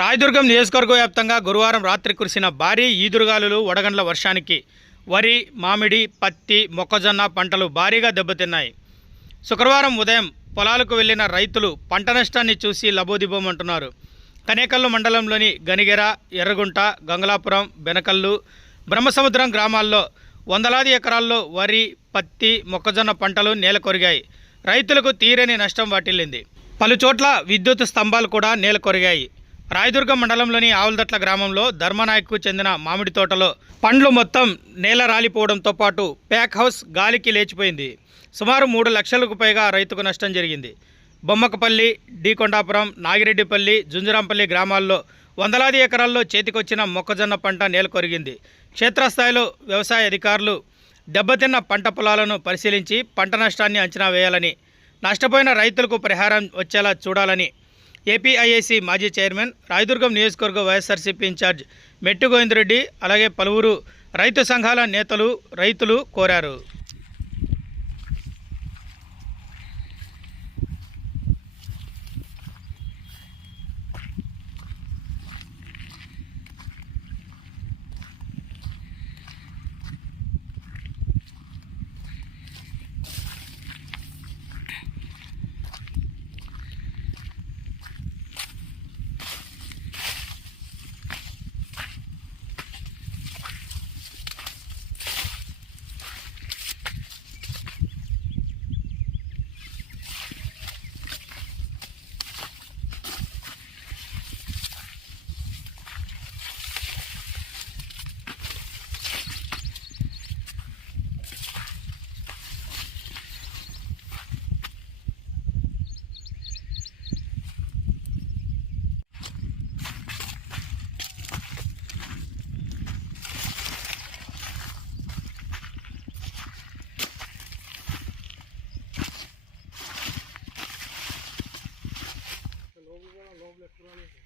రాయదుర్గం నియోజకవర్గ వ్యాప్తంగా గురువారం రాత్రి కురిసిన భారీ ఈదురుగాలులు వడగండ్ల వర్షానికి వరి మామిడి పత్తి మొక్కజొన్న పంటలు భారీగా దెబ్బతిన్నాయి. శుక్రవారం ఉదయం పొలాలకు వెళ్ళిన రైతులు పంట నష్టాన్ని చూసి లబోదిబోమంటున్నారు. కనేకల్లు మండలంలోని గనిగెర ఎర్రగుంట గంగలాపురం బెనకల్లు బ్రహ్మసముద్రం గ్రామాల్లో వందలాది ఎకరాల్లో వరి పత్తి మొక్కజొన్న పంటలు నేలకొరిగాయి రైతులకు తీరని నష్టం వాటిల్లింది. పలుచోట్ల విద్యుత్ స్తంభాలు కూడా నేల కొరిగాయి. రాయదుర్గం మండలంలోని ఆవులదట్ల గ్రామంలో ధర్మనాయక్కు చెందిన మామిడి తోటలో పండ్లు మొత్తం నేల రాలిపోవడంతో పాటు ప్యాక్ హౌస్ గాలికి లేచిపోయింది. సుమారు మూడు లక్షలకు పైగా రైతుకు నష్టం జరిగింది. బొమ్మకపల్లి డీకొండాపురం నాగిరెడ్డిపల్లి జుంజురాంపల్లి గ్రామాల్లో వందలాది ఎకరాల్లో చేతికొచ్చిన మొక్కజొన్న పంట నేల కొరిగింది. క్షేత్రస్థాయిలో వ్యవసాయ అధికారులు దెబ్బతిన్న పంట పొలాలను పరిశీలించి పంట నష్టాన్ని అంచనా వేయాలని నష్టపోయిన రైతులకు పరిహారం వచ్చేలా చూడాలని ఏపీఐఐసి మాజీ చైర్మన్ రాయదుర్గం నియోజకవర్గ వైఎస్ఆర్సీపీ ఇన్ఛార్జ్ మెట్టు గోవిందరెడ్డి అలాగే పలువురు రైతు సంఘాల నేతలు రైతులు కోరారు. Igualmente.